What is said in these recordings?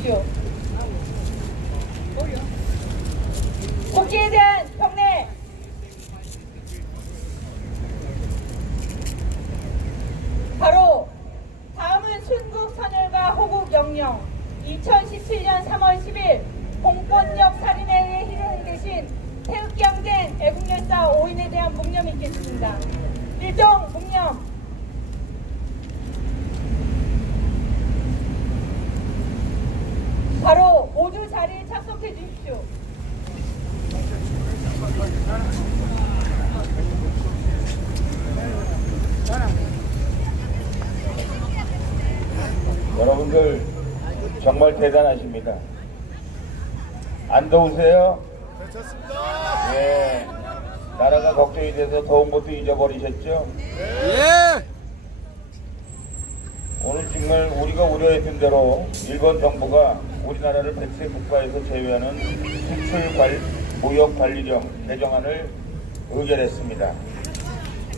주십시오. 국기에 대한 경례. 바로 다음은 순국 선열과 호국 영령 2017년 3월 10일 공권력 살인에 의해 희생되신 태극기항쟁 애국열사 5인에 대한 묵념이 있겠습니다. 일동 묵념. 바로 모두 자리에 착석해 주십시오. 여러분들 정말 대단하십니다. 안 더우세요? 괜찮습니다. 예. 나라가 걱정이 돼서 더운 것도 잊어버리셨죠? 예. 오늘 정말 우리가 우려했던 대로 일본 정부가 우리나라를 백세 국가에서 제외하는 수출 무역 관리령 개정안을 의결했습니다.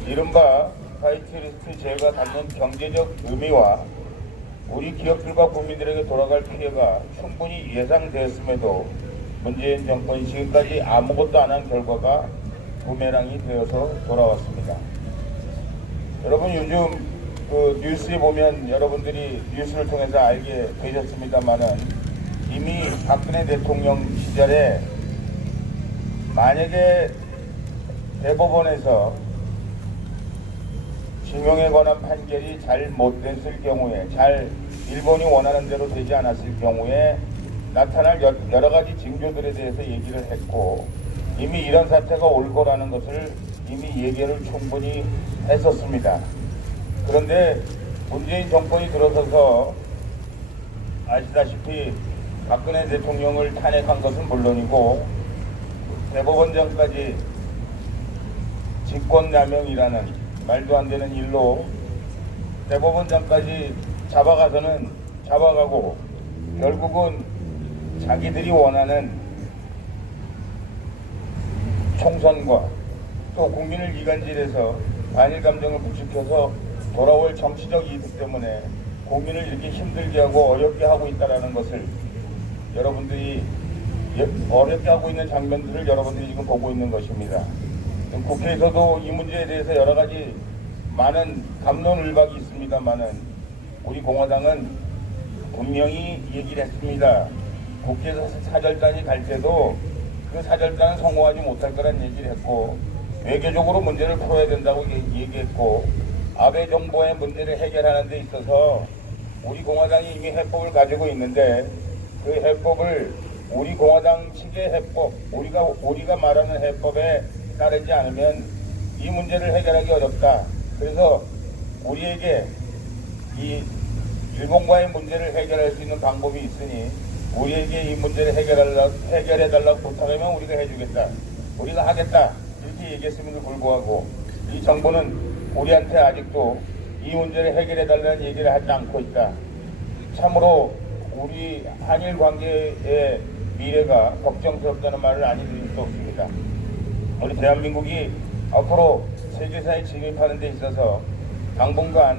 이른바 화이트리스트 제외가 갖는 경제적 의미와 우리 기업들과 국민들에게 돌아갈 피해가 충분히 예상되었음에도 문재인 정권이 지금까지 아무것도 안 한 결과가 부메랑이 되어서 돌아왔습니다. 여러분 요즘 그 뉴스에 보면 여러분들이 뉴스를 통해서 알게 되셨습니다만은 이미 박근혜 대통령 시절에 만약에 대법원에서 징용에 관한 판결이 잘 못됐을 경우에 일본이 원하는 대로 되지 않았을 경우에 나타날 여러 가지 징조들에 대해서 얘기를 했고 이미 이런 사태가 올 거라는 것을 이미 얘기를 충분히 했었습니다. 그런데 문재인 정권이 들어서서 아시다시피 박근혜 대통령을 탄핵한 것은 물론이고 대법원장까지 직권남용이라는 말도 안 되는 일로 대법원장까지 잡아가고 결국은 자기들이 원하는 총선과 또 국민을 이간질해서 반일 감정을 부추겨서 돌아올 정치적 이득 때문에 국민을 이렇게 힘들게 하고 어렵게 하고 있다는 것을 여러분들이 어렵게 하고 있는 장면들을 여러분들이 지금 보고 있는 것입니다. 국회에서도 이 문제에 대해서 여러 가지 많은 갑론을박이 있습니다만은 우리 공화당은 분명히 얘기를 했습니다. 국회에서 사절단이 갈 때도 그 사절단은 성공하지 못할 거란 얘기를 했고 외교적으로 문제를 풀어야 된다고 얘기했고 아베 정부의 문제를 해결하는 데 있어서 우리 공화당이 이미 해법을 가지고 있는데 그 해법을 우리 공화당 측의 해법, 우리가 말하는 해법에 따르지 않으면 이 문제를 해결하기 어렵다. 그래서 우리에게 이 일본과의 문제를 해결할 수 있는 방법이 있으니 우리에게 이 문제를 해결해달라고 부탁하면 우리가 해주겠다. 우리가 하겠다. 이렇게 얘기했음에도 불구하고 이 정부는 우리한테 아직도 이 문제를 해결해달라는 얘기를 하지 않고 있다. 참으로 우리 한일 관계의 미래가 걱정스럽다는 말을 아니 드릴 수 없습니다. 우리 대한민국이 앞으로 세계사에 진입하는 데 있어서 당분간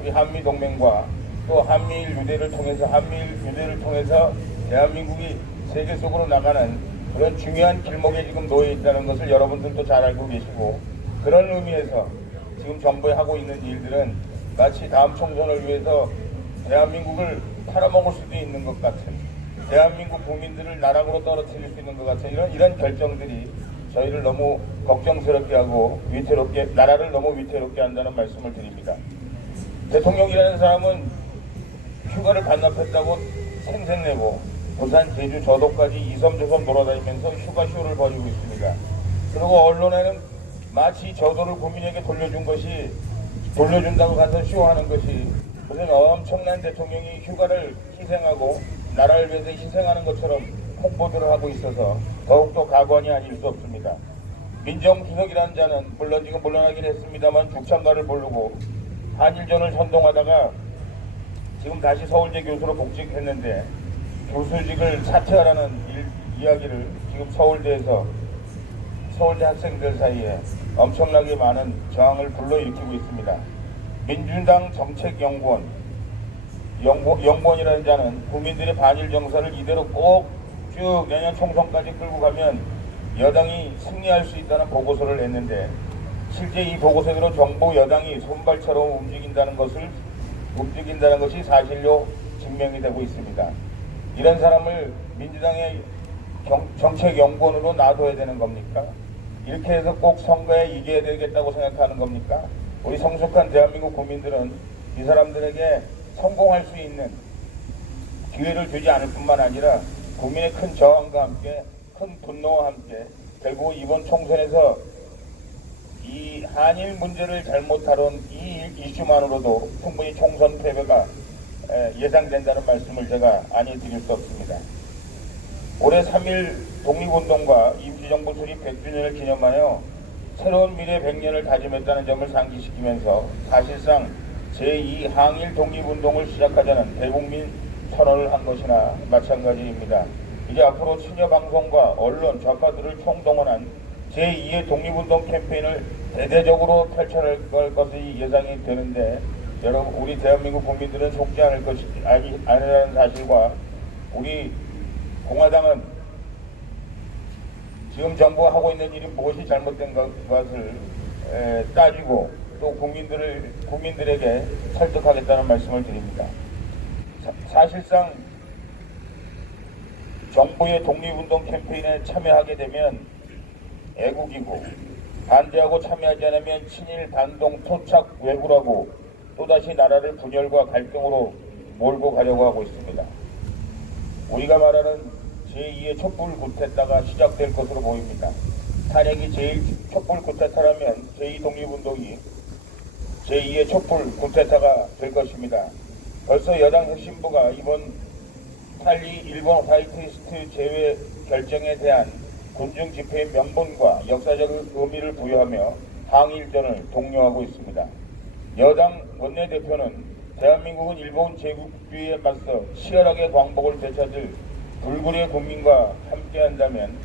우리 한미동맹과 또 한미일 유대를 통해서 대한민국이 세계 속으로 나가는 그런 중요한 길목에 지금 놓여 있다는 것을 여러분들도 잘 알고 계시고 그런 의미에서 지금 정부에 하고 있는 일들은 마치 다음 총선을 위해서 대한민국을 팔아먹을 수도 있는 것 같은 대한민국 국민들을 나락으로 떨어뜨릴 수 있는 것 같은 이런 결정들이 저희를 너무 걱정스럽게 하고 나라를 너무 위태롭게 한다는 말씀을 드립니다. 대통령이라는 사람은 휴가를 반납했다고 생색내고 부산, 제주, 저도까지 이섬저섬 돌아다니면서 휴가쇼를 벌이고 있습니다. 그리고 언론에는 마치 저도를 국민에게 돌려준다고 가서 쇼하는 것이 무슨 엄청난 대통령이 휴가를 희생하고 나라를 위해서 희생하는 것처럼 홍보들을 하고 있어서 더욱더 가관이 아닐 수 없습니다. 민정수석이라는 자는 물론 지금 물러나긴 했습니다만 죽창가를 부르고 한일전을 선동하다가 지금 다시 서울대 교수로 복직했는데 교수직을 사퇴하라는 이야기를 지금 서울대 학생들 사이에 엄청나게 많은 저항을 불러일으키고 있습니다. 민주당 정책연구원 영권이라는 자는 국민들의 반일 정서를 이대로 꼭 쭉 내년 총선까지 끌고 가면 여당이 승리할 수 있다는 보고서를 냈는데, 실제 이 보고서대로 정부 여당이 손발처럼 움직인다는 것이 사실로 증명이 되고 있습니다. 이런 사람을 민주당의 정책연구원으로 놔둬야 되는 겁니까? 이렇게 해서 꼭 선거에 이겨야 되겠다고 생각하는 겁니까? 우리 성숙한 대한민국 국민들은 이 사람들에게 성공할 수 있는 기회를 주지 않을 뿐만 아니라 국민의 큰 저항과 함께, 큰 분노와 함께 결국 이번 총선에서 이 한일 문제를 잘못 다룬 이 이슈만으로도 충분히 총선 패배가 예상된다는 말씀을 제가 아니 드릴 수 없습니다. 올해 3.1 독립운동과 임시정부 수립 100주년을 기념하여 새로운 미래 100년을 다짐했다는 점을 상기시키면서 사실상 제2 항일 독립운동을 시작하자는 대국민 선언을 한 것이나 마찬가지입니다. 이제 앞으로 친여 방송과 언론, 좌파들을 총동원한 제2의 독립운동 캠페인을 대대적으로 펼쳐낼 것이 예상이 되는데, 여러분, 우리 대한민국 국민들은 속지 않을 것이 아니라는 사실과, 우리 공화당은 지금 정부가 하고 있는 일이 무엇이 잘못된 것을 따지고 또 국민들에게 설득하겠다는 말씀을 드립니다. 사실상 정부의 독립운동 캠페인에 참여하게 되면 애국이고, 반대하고 참여하지 않으면 친일 반동 토착 왜구라고 또다시 나라를 분열과 갈등으로 몰고 가려고 하고 있습니다. 우리가 말하는 제2의 촛불 쿠데타가 시작될 것으로 보입니다. 탄핵이 제일 촛불 쿠데타라면 제2 독립운동이 제2의 촛불 쿠데타가 될 것입니다. 벌써 여당 핵심부가 이번 8.2 일본 화이트리스트 제외 결정에 대한 군중 집회의 명분과 역사적 의미를 부여하며 항일전을 독려하고 있습니다. 여당 원내대표는 대한민국은 일본 제국주의에 맞서 치열하게 광복을 되찾을 불굴의 국민과 함께한다면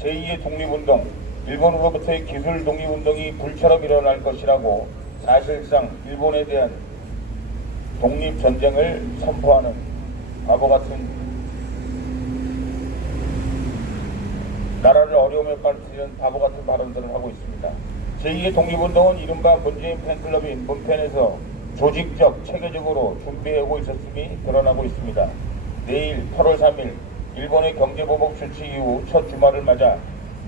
제2의 독립운동, 일본으로부터의 기술 독립운동이 불처럼 일어날 것이라고 사실상 일본에 대한 독립전쟁을 선포하는 바보같은, 나라를 어려움에 빠뜨리는 바보같은 발언들을 하고 있습니다. 제2의 독립운동은 이른바 문재인 팬클럽인 문팬에서 조직적, 체계적으로 준비하고 있었음이 드러나고 있습니다. 내일 8월 3일 일본의 경제보복 조치 이후 첫 주말을 맞아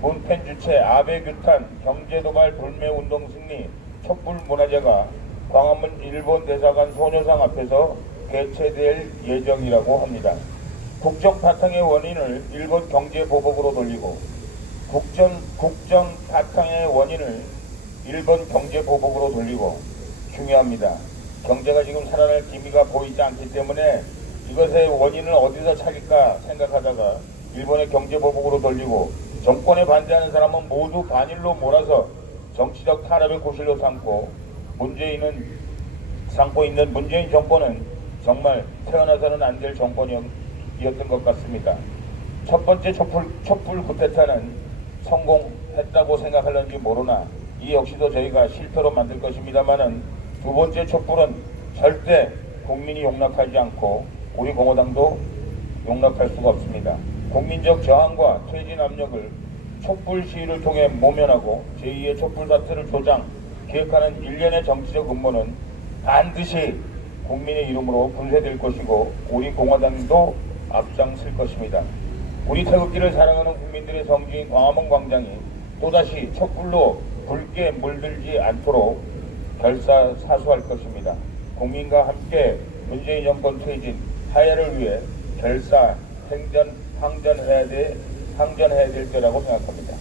문팬 주최 아베 규탄 경제도발 불매운동 승리 촛불 문화제가 광화문 일본 대사관 소녀상 앞에서 개최될 예정이라고 합니다. 국정 바탕의 원인을 일본 경제보복으로 돌리고, 국정 바탕의 원인을 일본 경제보복으로 돌리고, 중요합니다. 경제가 지금 살아날 기미가 보이지 않기 때문에 이것의 원인을 어디서 찾을까 생각하다가 일본의 경제보복으로 돌리고, 정권에 반대하는 사람은 모두 반일로 몰아서 정치적 탄압의 구실로 삼고 있는 문재인 정권은 정말 태어나서는 안 될 정권이었던 것 같습니다. 첫 번째 촛불 쿠데타는 성공했다고 생각하는지 모르나 이 역시도 저희가 실패로 만들 것입니다만은, 두 번째 촛불은 절대 국민이 용납하지 않고 우리 공화당도 용납할 수가 없습니다. 국민적 저항과 퇴진 압력을 촛불 시위를 통해 모면하고 제2의 촛불 사태를 조장, 기획하는 일련의 정치적 음모는 반드시 국민의 이름으로 분쇄될 것이고 우리 공화당도 앞장설 것입니다. 우리 태극기를 사랑하는 국민들의 성지인 광화문 광장이 또다시 촛불로 붉게 물들지 않도록 결사사수할 것입니다. 국민과 함께 문재인 정권 퇴진, 하야를 위해 항전해야 될 때라고 생각합니다.